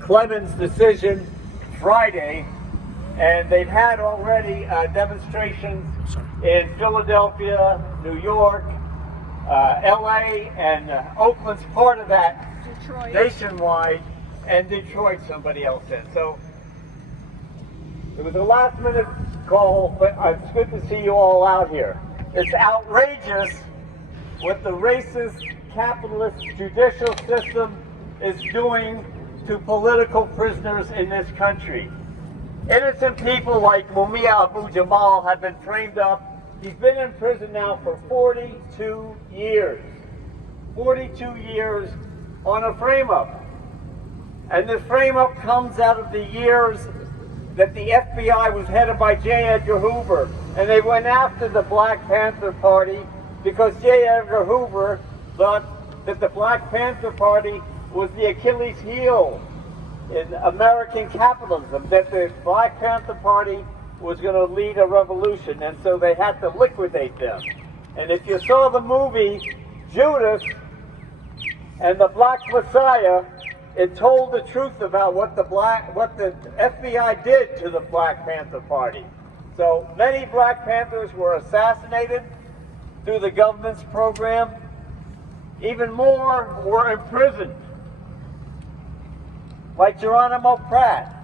Clemens' decision Friday, and they've had already demonstrations in Philadelphia, New York, LA, and Oakland's part of that, Detroit. Nationwide, and Detroit somebody else said. So it was a last minute call, but it's good to see you all out here. It's outrageous what the racist, capitalist judicial system is doing to political prisoners in this country. Innocent people like Mumia Abu-Jamal have been framed up. He's been in prison now for 42 years. 42 years on a frame-up. And this frame-up comes out of the years that the FBI was headed by J. Edgar Hoover. And they went after the Black Panther Party because J. Edgar Hoover thought that the Black Panther Party was the Achilles heel in American capitalism, that the Black Panther Party was going to lead a revolution, and so they had to liquidate them. And if you saw the movie Judas and the Black Messiah, it told the truth about what the FBI did to the Black Panther Party. So many Black Panthers were assassinated through the government's program. Even more were imprisoned, like Geronimo Pratt,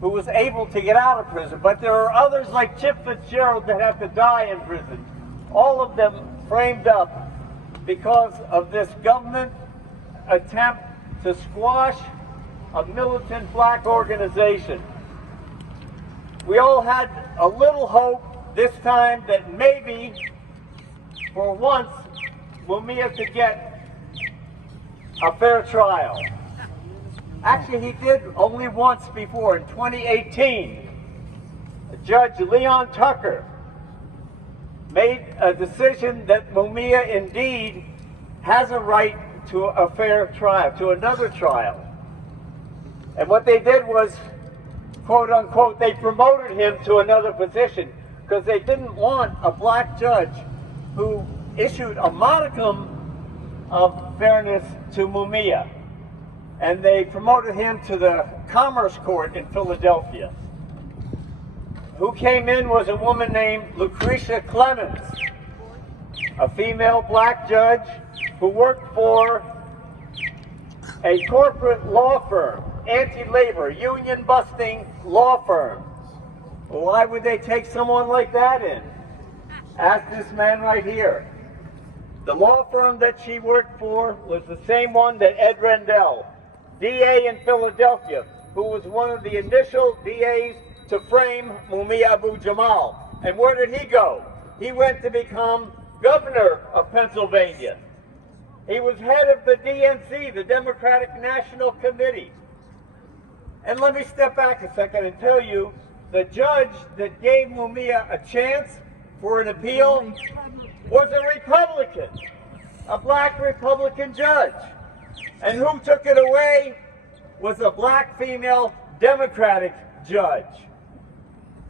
who was able to get out of prison. But there are others like Chip Fitzgerald that have to die in prison. All of them framed up because of this government attempt to squash a militant black organization. We all had a little hope this time that maybe, for once, Mumia could get a fair trial. Actually, he did only once before, in 2018. Judge Leon Tucker made a decision that Mumia indeed has a right to a fair trial, to another trial. And what they did was, quote unquote, they promoted him to another position because they didn't want a black judge who issued a modicum of fairness to Mumia. And they promoted him to the Commerce Court in Philadelphia. Who came in was a woman named Lucretia Clemens, a female black judge who worked for a corporate law firm, anti-labor, union-busting law firm. Why would they take someone like that in? Ask this man right here. The law firm that she worked for was the same one that Ed Rendell, DA in Philadelphia, who was one of the initial DAs to frame Mumia Abu-Jamal. And where did he go? He went to become governor of Pennsylvania. He was head of the DNC, the Democratic National Committee. And let me step back a second and tell you, the judge that gave Mumia a chance for an appeal was a Republican, a black Republican judge. And who took it away was a black female Democratic judge.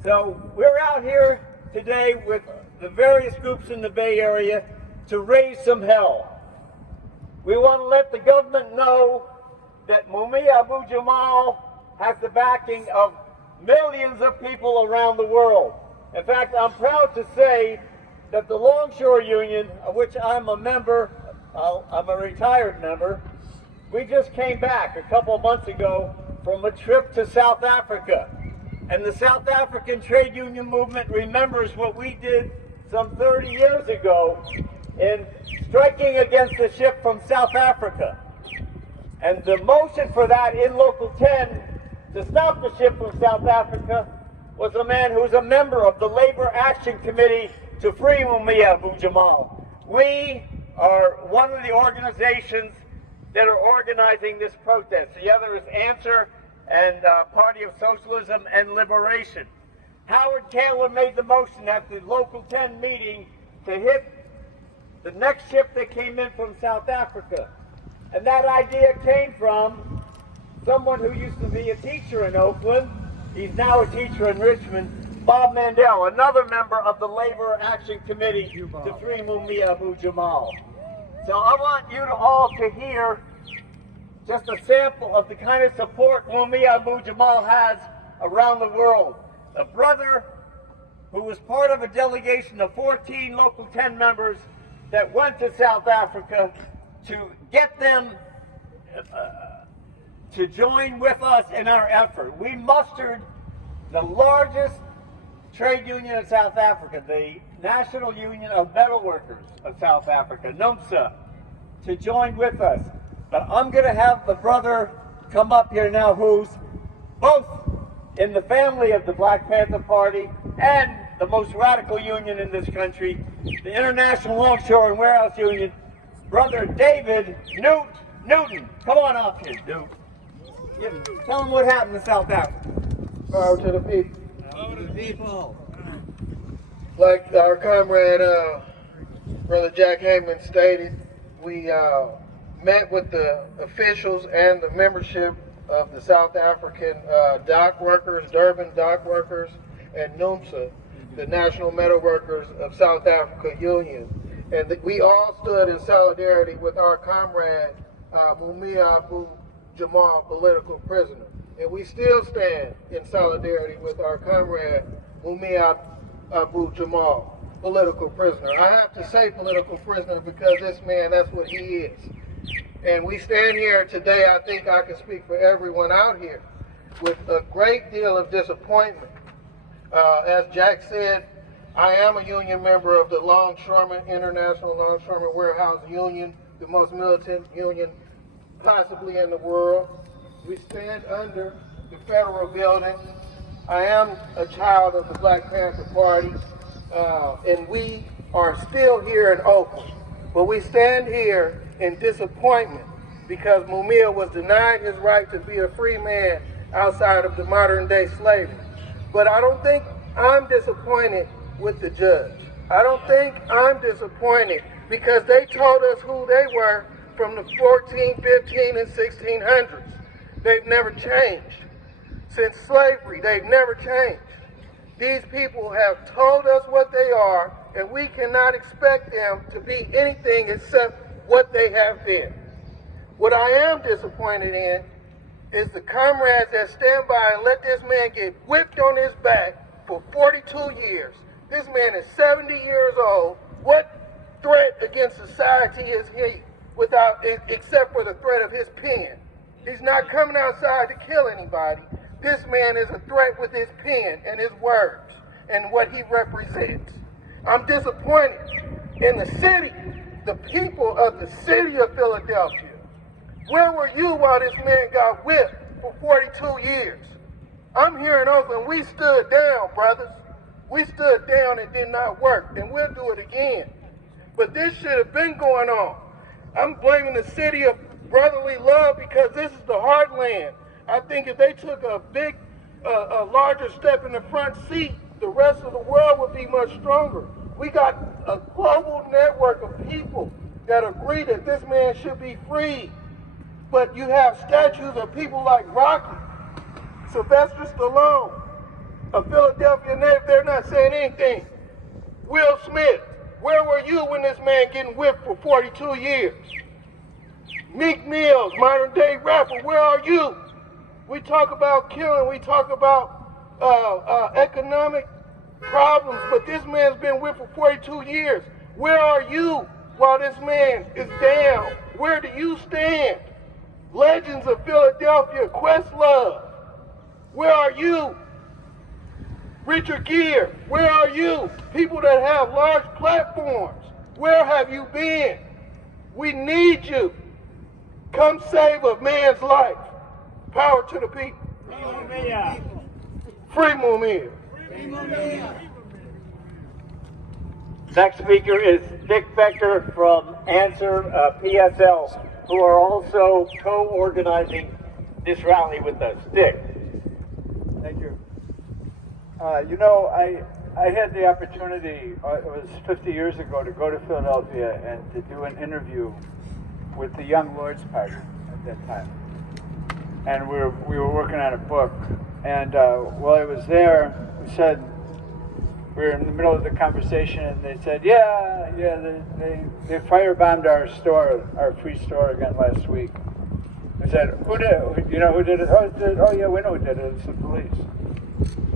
So we're out here today with the various groups in the Bay Area to raise some hell. We want to let the government know that Mumia Abu-Jamal has the backing of millions of people around the world. In fact, I'm proud to say that the Longshore Union, of which I'm a member, I'm a retired member, we just came back a couple months ago from a trip to South Africa. And the South African trade union movement remembers what we did some 30 years ago in striking against the ship from South Africa. And the motion for that in Local 10 to stop the ship from South Africa was a man who was a member of the Labor Action Committee to free Mumia Abu-Jamal. We are one of the organizations that are organizing this protest. The other is Answer and Party of Socialism and Liberation. Howard Taylor made the motion at the Local 10 meeting to hit the next ship that came in from South Africa. And that idea came from someone who used to be a teacher in Oakland. He's now a teacher in Richmond, Bob Mandel, another member of the Labor Action Committee to free Mumia Abu-Jamal. So I want you all to hear just a sample of the kind of support Mumia Abu-Jamal has around the world. A brother who was part of a delegation of 14 local 10 members that went to South Africa to get them to join with us in our effort. We mustered the largest trade union in South Africa, the National Union of Metal Workers of South Africa, NUMSA, to join with us. But I'm going to have the brother come up here now who's both in the family of the Black Panther Party and the most radical union in this country, the International Longshore and Warehouse Union, Brother David Newton. Come on up here, Duke. Tell them what happened in South Africa. Power to the people. Power to the people. Like our comrade, Brother Jack Heyman stated, we met with the officials and the membership of the South African dock workers, Durban dock workers, and NUMSA, the National Metal Workers of South Africa Union. And we all stood in solidarity with our comrade, Mumia Abu-Jamal, political prisoner. And we still stand in solidarity with our comrade, Mumia Abu-Jamal, political prisoner. I have to say political prisoner because this man, that's what he is. And we stand here today, I think I can speak for everyone out here, with a great deal of disappointment. As Jack said, I am a union member of the International Longshoremen Warehouse Union, the most militant union possibly in the world. We stand under the federal building. I am a child of the Black Panther Party, and we are still here in Oakland. But we stand here in disappointment because Mumia was denied his right to be a free man outside of the modern day slavery. But I don't think I'm disappointed with the judge. I don't think I'm disappointed because they told us who they were from the 14, 15, and 1600s. They've never changed. Since slavery, they've never changed. These people have told us what they are, and we cannot expect them to be anything except what they have been. What I am disappointed in is the comrades that stand by and let this man get whipped on his back for 42 years. This man is 70 years old. What threat against society is he without, except for the threat of his pen? He's not coming outside to kill anybody. This man is a threat with his pen and his words and what he represents. I'm disappointed in the city, the people of the city of Philadelphia. Where were you while this man got whipped for 42 years? I'm here in Oakland. We stood down, brothers. We stood down and did not work, and we'll do it again. But this should have been going on. I'm blaming the city of brotherly love because this is the heartland. I think if they took a larger step in the front seat, the rest of the world would be much stronger. We got a global network of people that agree that this man should be free. But you have statues of people like Rocky, Sylvester Stallone, a Philadelphia native, they're not saying anything. Will Smith, where were you when this man getting whipped for 42 years? Meek Mills, modern day rapper, where are you? We talk about killing, we talk about economic problems, but this man's been whipped for 42 years. Where are you while this man is down? Where do you stand? Legends of Philadelphia, Questlove, where are you? Richard Gere, where are you? People that have large platforms, where have you been? We need you. Come save a man's life. Power to the people. Free Mumia. Free Mumia. Free Mumia. Next speaker is Dick Becker from Answer PSL, who are also co-organizing this rally with us. Dick. Thank you. You know, I had the opportunity, it was 50 years ago, to go to Philadelphia and to do an interview with the Young Lords Party at that time. And we were working on a book. And while I was there, we were in the middle of the conversation, and they said, yeah, they firebombed our store, our free store again last week. We said, who did it? You know who did it? Oh, yeah, we know who did it. It's the police.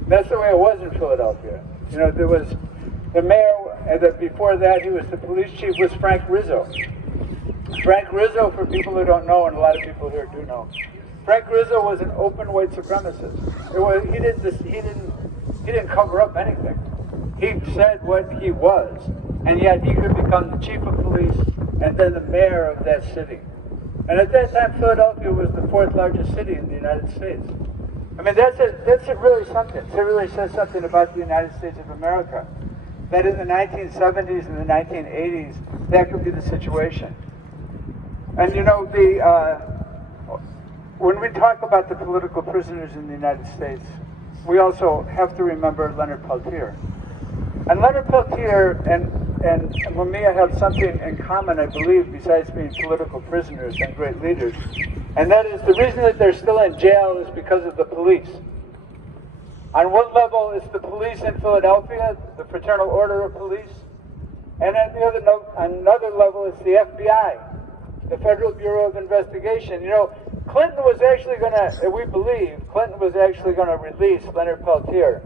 That's the way it was in Philadelphia. You know, there was the mayor, and before that, he was the police chief, was Frank Rizzo. Frank Rizzo, for people who don't know, and a lot of people here do know, Frank Rizzo was an open white supremacist. He didn't cover up anything. He said what he was, and yet he could become the chief of police and then the mayor of that city. And at that time, Philadelphia was the 4th largest city in the United States. I mean, that's really something. It really says something about the United States of America. That in the 1970s and the 1980s, that could be the situation. And you know, when we talk about the political prisoners in the United States, we also have to remember Leonard Peltier. And Leonard Peltier and Mumia have something in common, I believe, besides being political prisoners and great leaders. And that is the reason that they're still in jail is because of the police. On one level, it's the police in Philadelphia, the Fraternal Order of Police. And on another level, it's the FBI, the Federal Bureau of Investigation. You know, Clinton was actually going to, we believe, Clinton was actually going to release Leonard Peltier.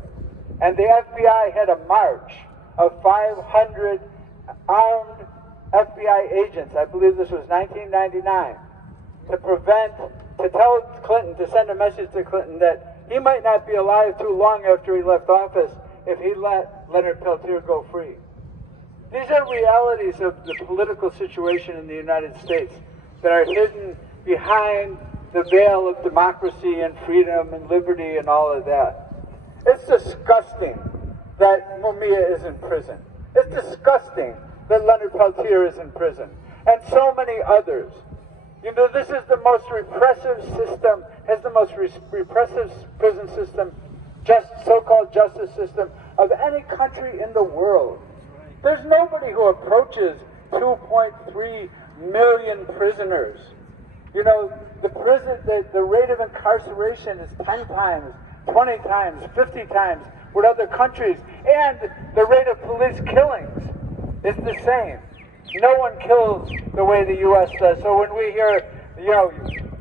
And the FBI had a march of 500 armed FBI agents, I believe this was 1999, to tell Clinton, to send a message to Clinton that he might not be alive too long after he left office if he let Leonard Peltier go free. These are realities of the political situation in the United States that are hidden behind the veil of democracy and freedom and liberty and all of that. It's disgusting that Mumia is in prison. It's disgusting that Leonard Peltier is in prison. And so many others. You know, this is the most repressive system, has the most repressive prison system, so-called justice system of any country in the world. There's nobody who approaches 2.3 million prisoners. You know, the rate of incarceration is 10 times, 20 times, 50 times with other countries, and the rate of police killings is the same. No one kills the way the U.S. does. So when we hear, you know,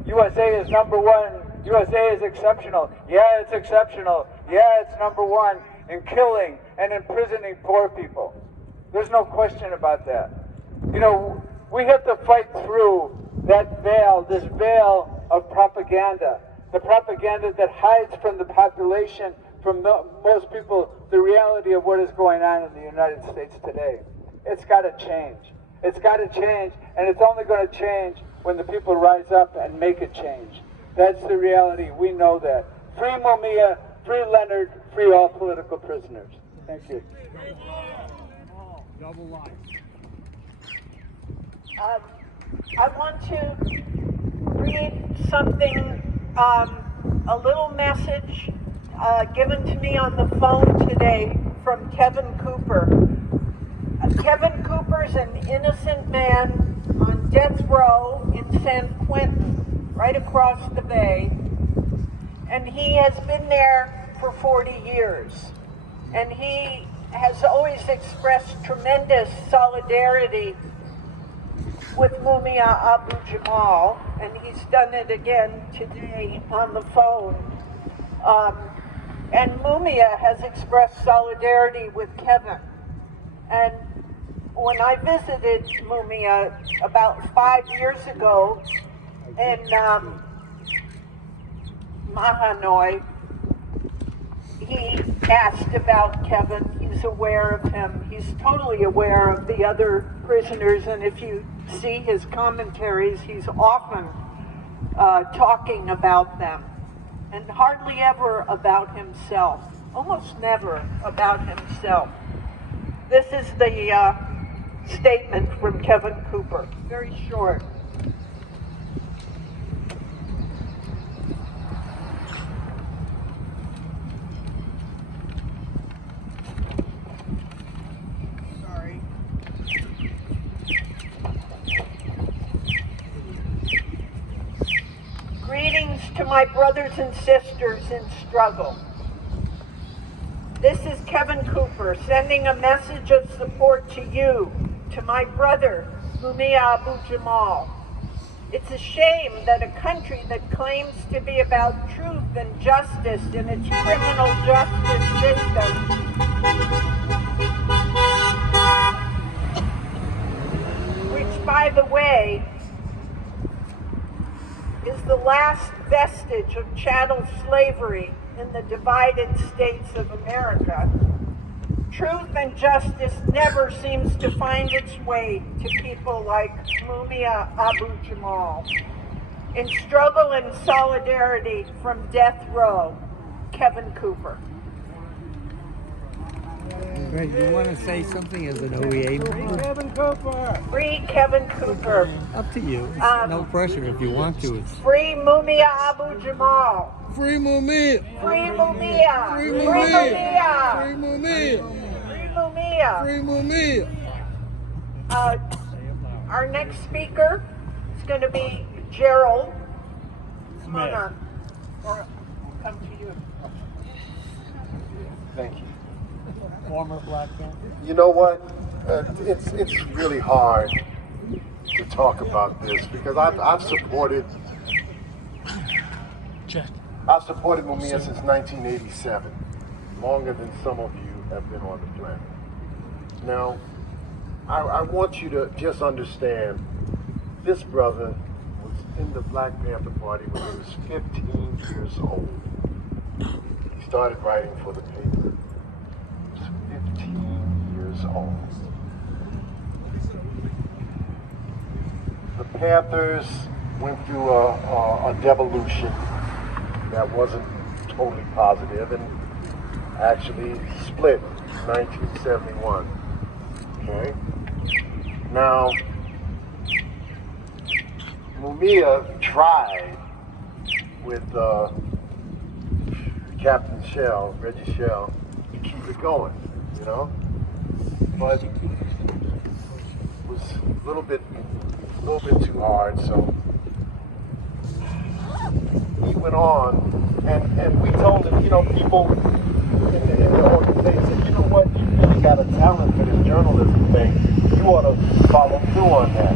USA is number one, USA is exceptional. Yeah, it's exceptional. Yeah, it's number one in killing and imprisoning poor people. There's no question about that. You know, we have to fight through that veil, this veil of propaganda. The propaganda that hides from the population, from most people, the reality of what is going on in the United States today. It's got to change. It's got to change, and it's only going to change when the people rise up and make it change. That's the reality. We know that. Free Mumia, free Leonard, free all political prisoners. Thank you. Double life. I want to read something, a little message given to me on the phone today from Kevin Cooper. Kevin Cooper's an innocent man on death row in San Quentin, right across the bay, and he has been there for 40 years. And he has always expressed tremendous solidarity with Mumia Abu-Jamal, and he's done it again today on the phone. And Mumia has expressed solidarity with Kevin. And when I visited Mumia about 5 years ago in Mahanoy, he asked about Kevin. He's aware of him. He's totally aware of the other prisoners, and if you see his commentaries, he's often talking about them, and hardly ever about himself, almost never about himself. This is the statement from Kevin Cooper, very short. Greetings to my brothers and sisters in struggle. This is Kevin Cooper sending a message of support to you, to my brother, Mumia Abu-Jamal. It's a shame that a country that claims to be about truth and justice in its criminal justice system which, by the way, is the last vestige of chattel slavery in the divided states of America. Truth and justice never seems to find its way to people like Mumia Abu-Jamal. In struggle and solidarity from death row, Kevin Cooper. Right, you want to say something as an OEA member? Kevin Cooper! Free Kevin Cooper. Up to you. No pressure if you want to. It's Free Mumia Abu-Jamal. Free Mumia! Free Mumia! Free Free Mumia! Mumia! Free Mumia! Free Mumia! Free Mumia! Our next speaker is going to be Gerald. Come on up. Or come to you. Thank you. Former Black Panther. You know what? It's really hard to talk about this because I've supported Mumia since 1987, longer than some of you have been on the planet. Now, I want you to just understand, this brother was in the Black Panther Party when he was 15 years old. He started writing for the paper. He was 15 years old. The Panthers went through a devolution that wasn't totally positive and actually split in 1971. Okay? Now, Mumia tried with Captain Shell, Reggie Shell, to keep it going, you know? But it was a little bit too hard, so he went on, and we told him, you know, people in the organization said, you know what, you really got a talent for this journalism thing. You ought to follow through on that.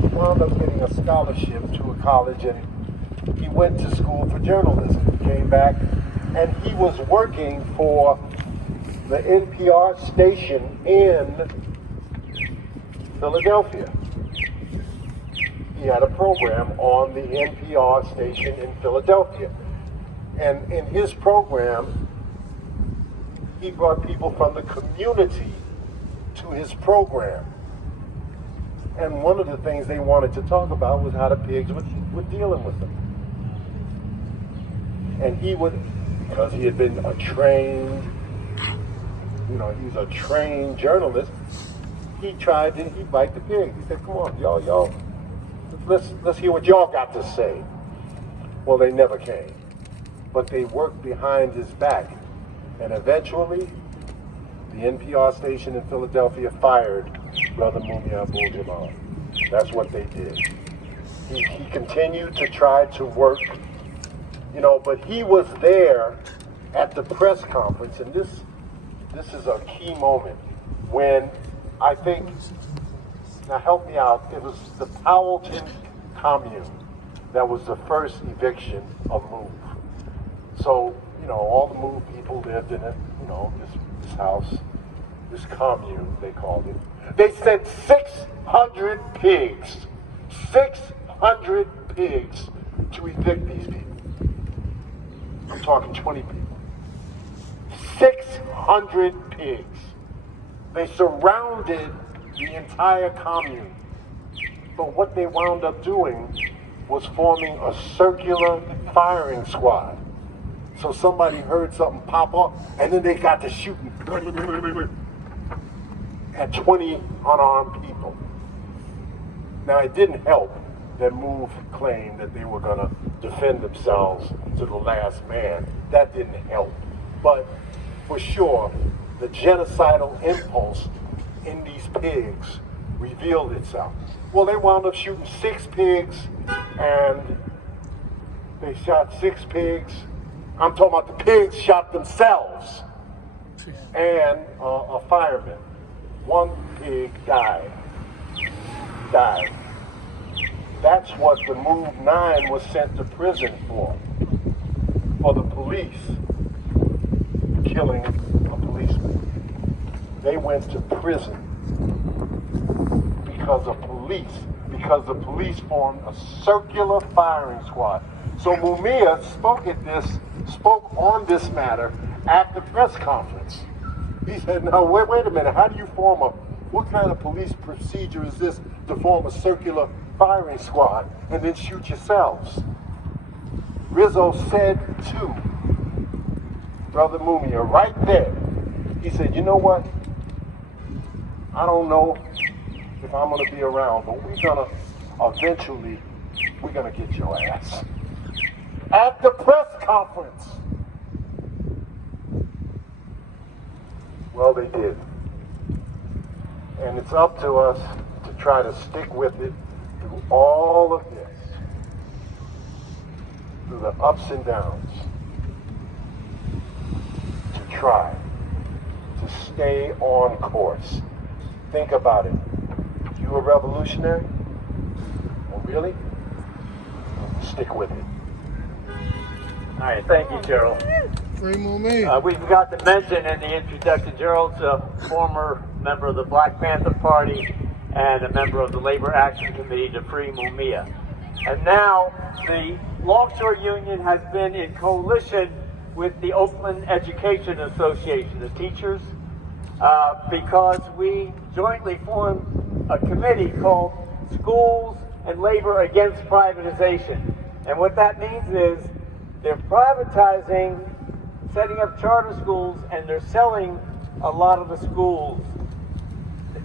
He wound up getting a scholarship to a college, and he went to school for journalism. He came back, and he was working for the NPR station in Philadelphia. He had a program on the NPR station in Philadelphia. And in his program, he brought people from the community to his program. And one of the things they wanted to talk about was how the pigs were dealing with them. And he would, because he had been a trained, you know, he's a trained journalist, he tried to bite the pigs. He said, come on, y'all, let's hear what y'all got to say. Well, they never came. But they worked behind his back. And eventually, the NPR station in Philadelphia fired Brother Mumia Abu-Jamal. That's what they did. He continued to try to work, you know, but he was there at the press conference, and this is a key moment when I think, now help me out, it was the Powelton commune that was the first eviction of MOVE. So, you know, all the MOVE people lived in it, you know, this house, this commune, they called it. They sent 600 pigs to evict these people. I'm talking 20 people. 600 pigs. They surrounded the entire commune. But what they wound up doing was forming a circular firing squad. So somebody heard something pop up, and then they got to shooting at 20 unarmed people. Now, it didn't help that MOVE claimed that they were going to defend themselves to the last man. That didn't help. But for sure, the genocidal impulse in these pigs revealed itself. Well, they wound up shooting 6 pigs, and they shot 6 pigs. I'm talking about the pigs shot themselves and a fireman. 1 pig died. That's what the Move 9 was sent to prison for the police killing a policeman. They went to prison because the police formed a circular firing squad. So Mumia spoke on this matter at the press conference. He said, no, wait a minute, how do you what kind of police procedure is this to form a circular firing squad and then shoot yourselves? Rizzo said to Brother Mumia right there, he said, you know what? I don't know if I'm gonna be around, but we're gonna get your ass. At the press conference. Well, they did. And it's up to us to try to stick with it through all of this, through the ups and downs, to try to stay on course. Think about it. You a revolutionary? Oh, really? Stick with it. All right, thank you, Gerald. Free Mumia. We forgot to mention in the introduction, Gerald's a former member of the Black Panther Party and a member of the Labor Action Committee to free Mumia. And now the Longshore Union has been in coalition with the Oakland Education Association, the teachers, because we jointly formed a committee called Schools and Labor Against Privatization. And what that means is they're privatizing, setting up charter schools, and they're selling a lot of the schools.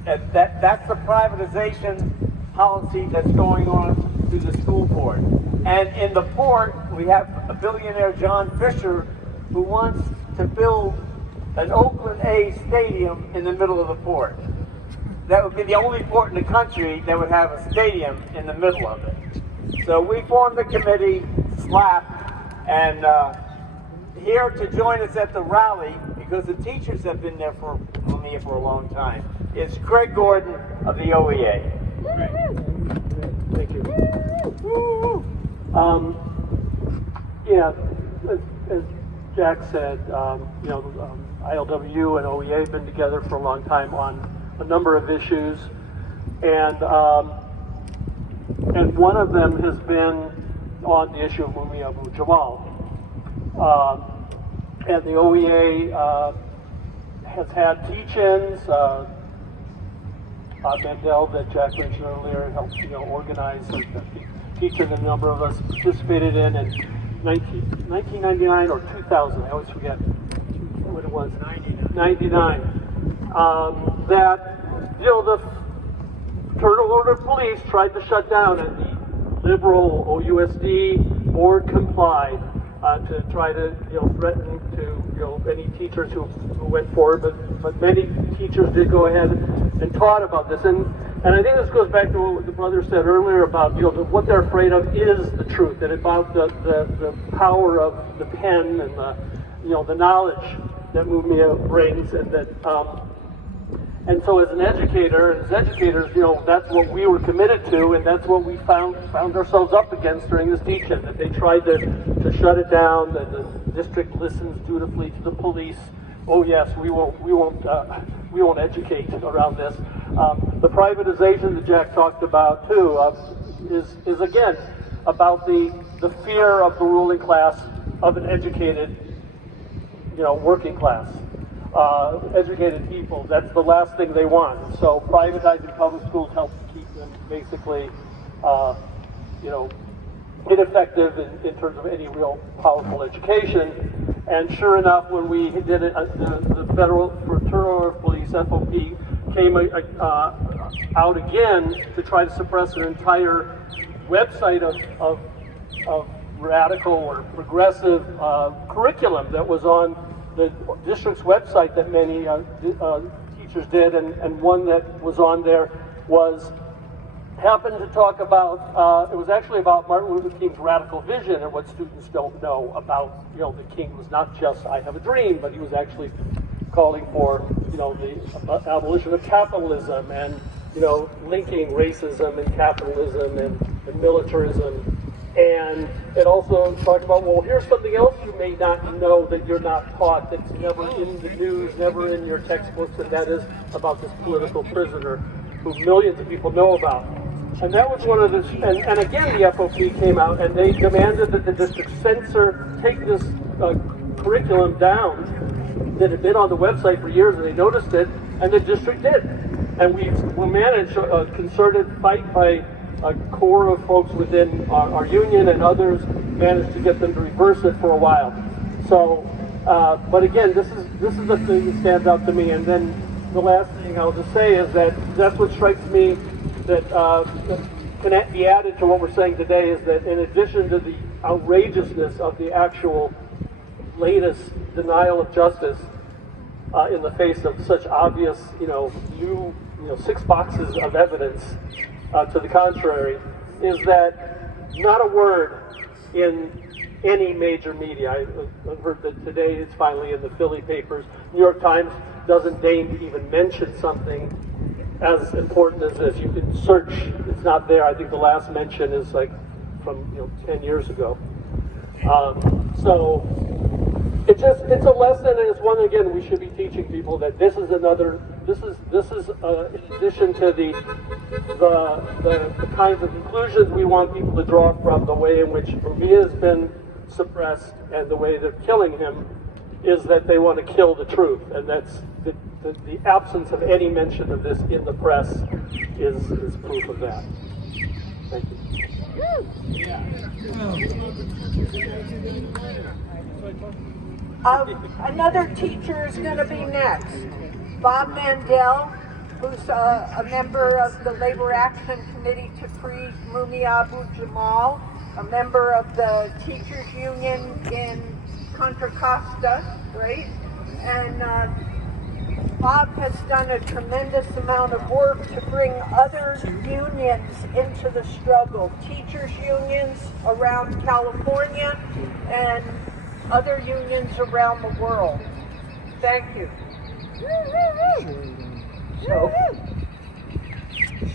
That's the privatization policy that's going on through the school board. And in the port, we have a billionaire, John Fisher, who wants to build an Oakland A stadium in the middle of the port. That would be the only port in the country that would have a stadium in the middle of it. So we formed the committee, SLAP, and here to join us at the rally, because the teachers have been there for Mumia for a long time, is Craig Gordon of the OEA. Thank you. Yeah, as Jack said, ILWU and OEA have been together for a long time on a number of issues, and one of them has been on the issue of Mumia Abu-Jamal. And the OEA has had teach-ins. Mandel, that Jack mentioned earlier, helped organize a teach-in that a number of us participated in 1999 or 2000. I always forget what it was. 99. That the Fraternal Order of Police tried to shut down, and the liberal OUSD board complied to try to threaten to any teachers who went forward, but many teachers did go ahead and taught about this, and I think this goes back to what the brother said earlier about what they're afraid of is the truth, and about the power of the pen and the knowledge that Mumia brings, and that and so as an educator, as educators, that's what we were committed to, and that's what we found ourselves up against during this teach-in, that they tried to shut it down, that the district listens dutifully to the police. Oh yes, we won't educate around this. The privatization that Jack talked about too is again about the fear of the ruling class of an educated, working class. Educated people, that's the last thing they want. So privatizing public schools helps keep them basically, ineffective in terms of any real powerful education. And sure enough, when we did it, the Federal Fraternal Order of Police, FOP, came out again to try to suppress an entire website of radical or progressive curriculum that was on the district's website that many teachers did, and one that was on there happened to talk about, it was actually about Martin Luther King's radical vision, and what students don't know about, the King was not just I have a dream, but he was actually calling for, the abolition of capitalism, and, linking racism and capitalism, and and militarism. And it also talked about, well, here's something else you may not know that you're not taught, that's never in the news, never in your textbooks, and that is about this political prisoner who millions of people know about. And that was one of the, and again the FOP came out and they demanded that the district take this curriculum down that had been on the website for years, and they noticed it, and the district did. And we managed a concerted fight by a core of folks within our union, and others managed to get them to reverse it for a while. So, but again, this is the thing that stands out to me. And then the last thing I'll just say is that's what strikes me that can be added to what we're saying today, is that in addition to the outrageousness of the actual latest denial of justice in the face of such obvious, new 6 boxes of evidence to the contrary, is that not a word in any major media. I've heard that today it's finally in the Philly papers. New York Times doesn't deign to even mention something as important as this. You can search, it's not there. I think the last mention is like from 10 years ago. So it's a lesson, and it's one, again, we should be teaching people that this is in addition to the kinds of conclusions we want people to draw from the way in which Mumia has been suppressed and the way they're killing him, is that they want to kill the truth. And that's the absence of any mention of this in the press is proof of that. Thank you. Another teacher is going to be next. Bob Mandel, who's a member of the Labor Action Committee to free Mumia Abu-Jamal, a member of the teachers union in Contra Costa, right? And Bob has done a tremendous amount of work to bring other unions into the struggle, teachers unions around California and other unions around the world. Thank you. So,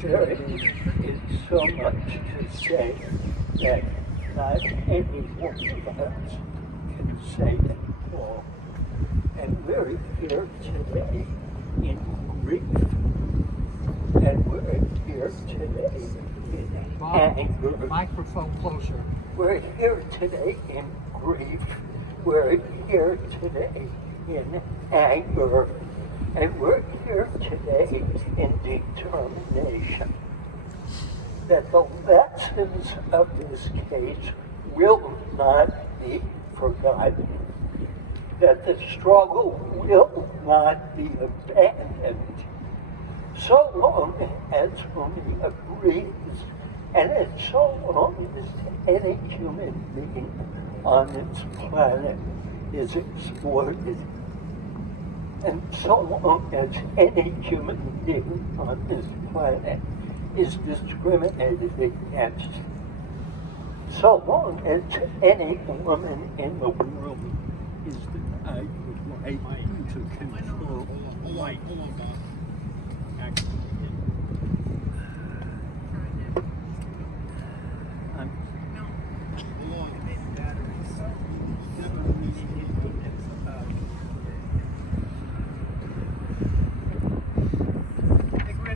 sure, it's so much to say that not any one of us can say it all. And we're here today in grief. And we're here today in anger. Microphone closer. We're here today in grief. We're here today in anger. And we're here today in determination that the lessons of this case will not be forgotten, that the struggle will not be abandoned, so long as Mumia breathes, and as so long as any human being on this planet is exploited. And so long as any human being on this planet is discriminated against, so long as any woman in the world is denied the right to control life.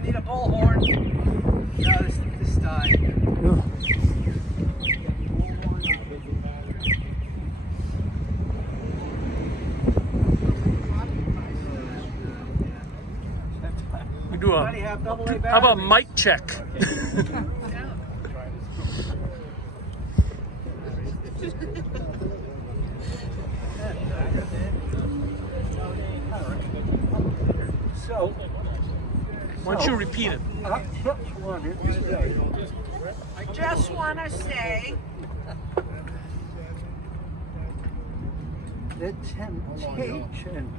Need a bullhorn. No, this died. We do how about mic check? So, Why don't you repeat it? I just want to say the temptation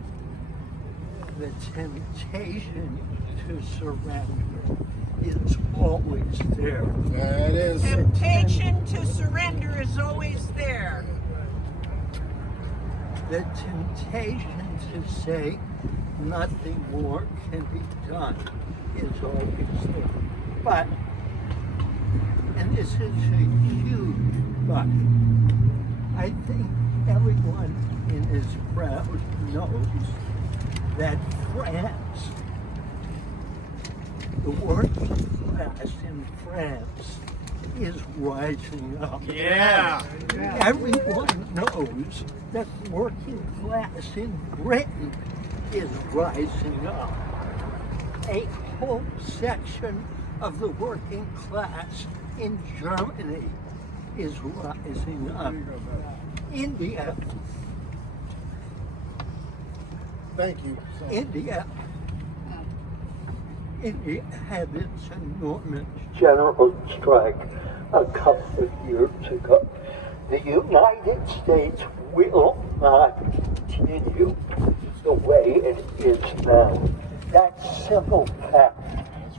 to surrender is always there. That is. temptation to surrender is always there. The temptation to say nothing more can be done is always there. But And this is a huge but. I think everyone in this crowd knows that France, the working class in France, is rising up. Yeah. Everyone knows that the working class in Britain is rising up. A whole section of the working class in Germany is rising up. India. Thank you. India had its enormous general strike a couple of years ago. The United States will not continue the way it is now. That's simple fact.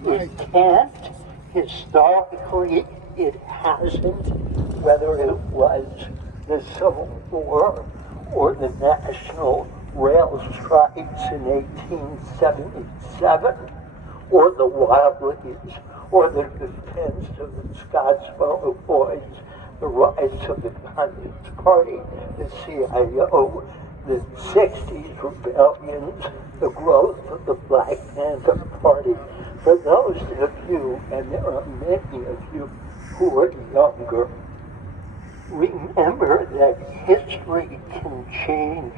It can't. Historically, it hasn't, whether it was the Civil War or the National Rail Strikes in 1877, or the Wobblies, or the defense of the Scottsboro Boys, the rise of the Communist Party, the CIO, the 60s rebellions, the growth of the Black Panther Party. For those of you, and there are many of you who are younger, remember that history can change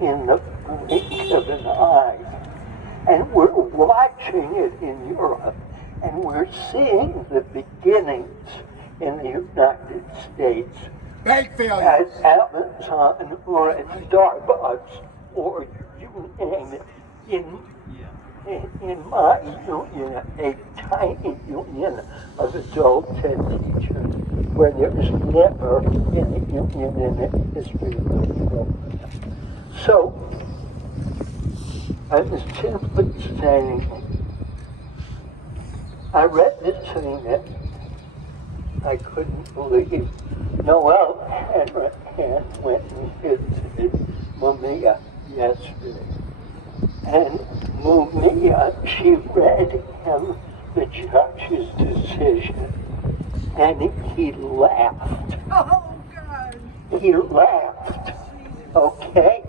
in the blink of an eye. And we're watching it in Europe, and we're seeing the beginnings in the United States Bank failure. at Amazon or at Starbucks or you name it. In my union, a tiny union of adult ed teachers, where there's never been a union in the history of the world. So, I was simply saying, I read this thing that I couldn't believe. Noel Hanrahan went and visited Mumia yesterday. And Mumia, she read him the judge's decision, and he laughed. Oh, God. He laughed, okay?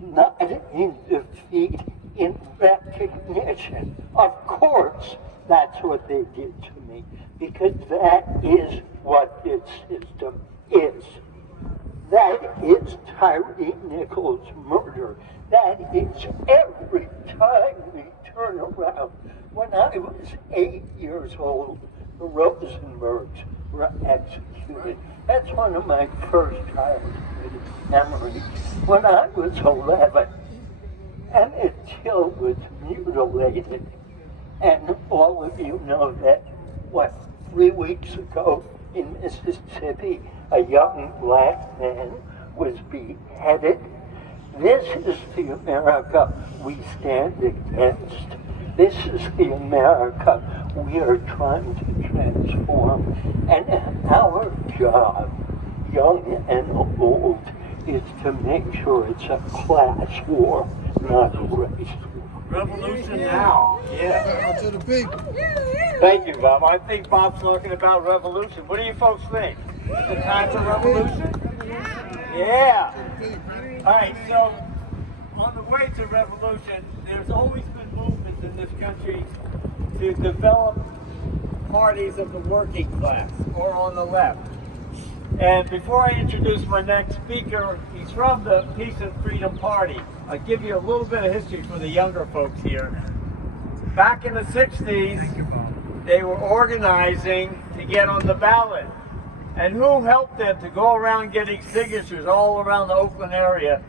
Not in defeat, in recognition. Of course, that's what they did to me, because that is what this system is. That is Tyree Nichols' murder. That is every time we turn around. When I was 8 years old, the Rosenbergs were executed. That's one of my first childhood memories. When I was 11, Emmett Till was mutilated. And all of you know that, 3 weeks ago in Mississippi, a young black man was beheaded. This is the America we stand against. This is the America we are trying to transform. And our job, young and old, is to make sure it's a class war, not a race war. Revolution now. Yeah. To the people. Thank you, Bob. I think Bob's talking about revolution. What do you folks think? The time for revolution? Yeah. All right, so on the way to revolution, there's always been movements in this country to develop parties of the working class, or on the left. And before I introduce my next speaker, he's from the Peace and Freedom Party. I'll give you a little bit of history for the younger folks here. Back in the 60s, they were organizing to get on the ballot. And who helped them to go around getting signatures all around the Oakland area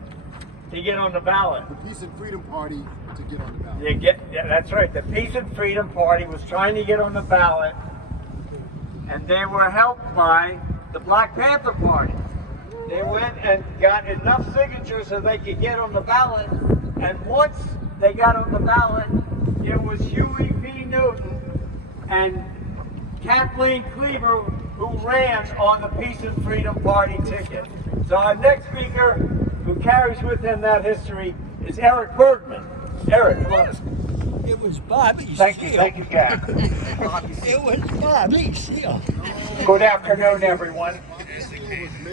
to get on the ballot? The Peace and Freedom Party to get on the ballot. Yeah, that's right. The Peace and Freedom Party was trying to get on the ballot, and they were helped by the Black Panther Party. They went and got enough signatures so they could get on the ballot, and once they got on the ballot, it was Huey P. Newton and Kathleen Cleaver who ran on the Peace and Freedom Party ticket. So our next speaker, who carries with him that history, is Eric Bergman. Eric, come on. It was Bobby Thank Seale. you, Jack. It was Bobby Seale. Good afternoon, everyone.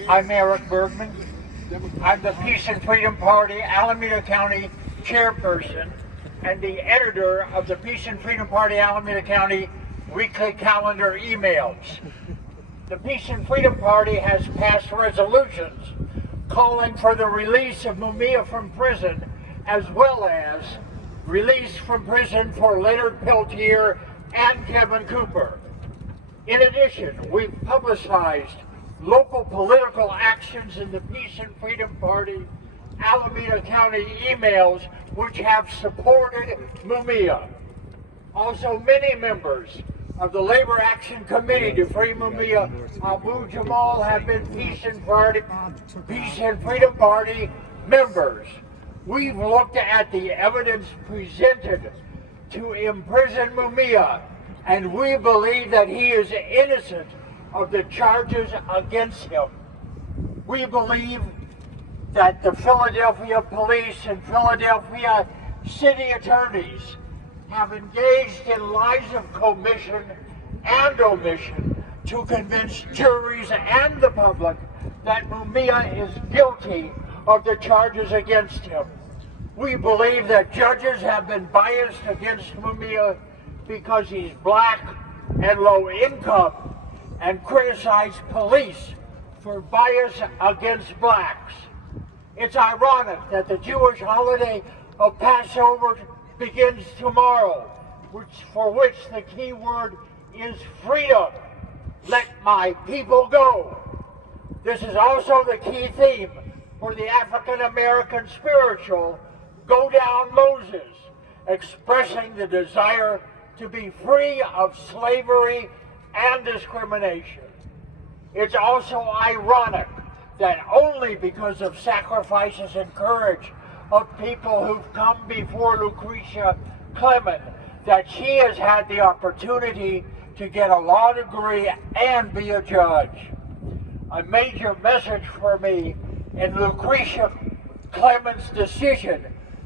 I'm Eric Bergman. I'm the Peace and Freedom Party Alameda County chairperson and the editor of the Peace and Freedom Party Alameda County weekly calendar emails. The Peace and Freedom Party has passed resolutions calling for the release of Mumia from prison, as well as release from prison for Leonard Peltier and Kevin Cooper. In addition, we've publicized local political actions in the Peace and Freedom Party Alameda County emails which have supported Mumia. Also, many members of the Labor Action Committee to free Mumia Abu-Jamal have been Peace and Freedom Party members. We've looked at the evidence presented to imprison Mumia, and we believe that he is innocent of the charges against him. We believe that the Philadelphia police and Philadelphia city attorneys have engaged in lies of commission and omission to convince juries and the public that Mumia is guilty of the charges against him. We believe that judges have been biased against Mumia because he's black and low income, and criticize police for bias against blacks. It's ironic that the Jewish holiday of Passover begins tomorrow, for which the key word is freedom. Let my people go. This is also the key theme for the African American spiritual Go Down Moses, expressing the desire to be free of slavery and discrimination. It's also ironic that only because of sacrifices and courage of people who've come before Lucretia Clement that she has had the opportunity to get a law degree and be a judge. A major message for me in Lucretia Clement's decision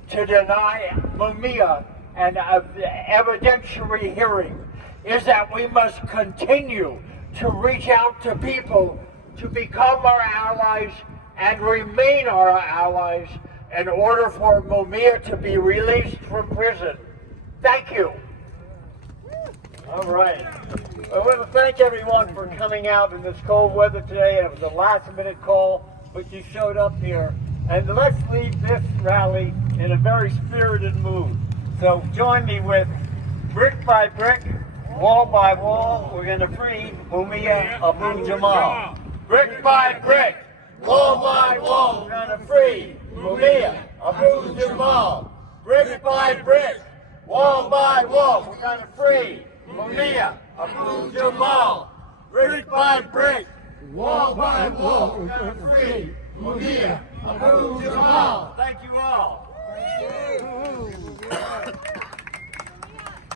to deny Mumia an evidentiary hearing is that we must continue to reach out to people to become our allies and remain our allies in order for Mumia to be released from prison. Thank you. All right. I want to thank everyone for coming out in this cold weather today. It was a last-minute call, but you showed up here. And let's leave this rally in a very spirited mood. So join me with brick by brick, wall by wall, we're going to free Mumia Abu-Jamal. Brick by brick, wall by wall, we're going to free Mumia Abu-Jamal. Brick by brick, wall by wall, we're going to free Mumia Abu-Jamal. Brick by brick, wall by wall, we're going to free Mumia Abu-Jamal.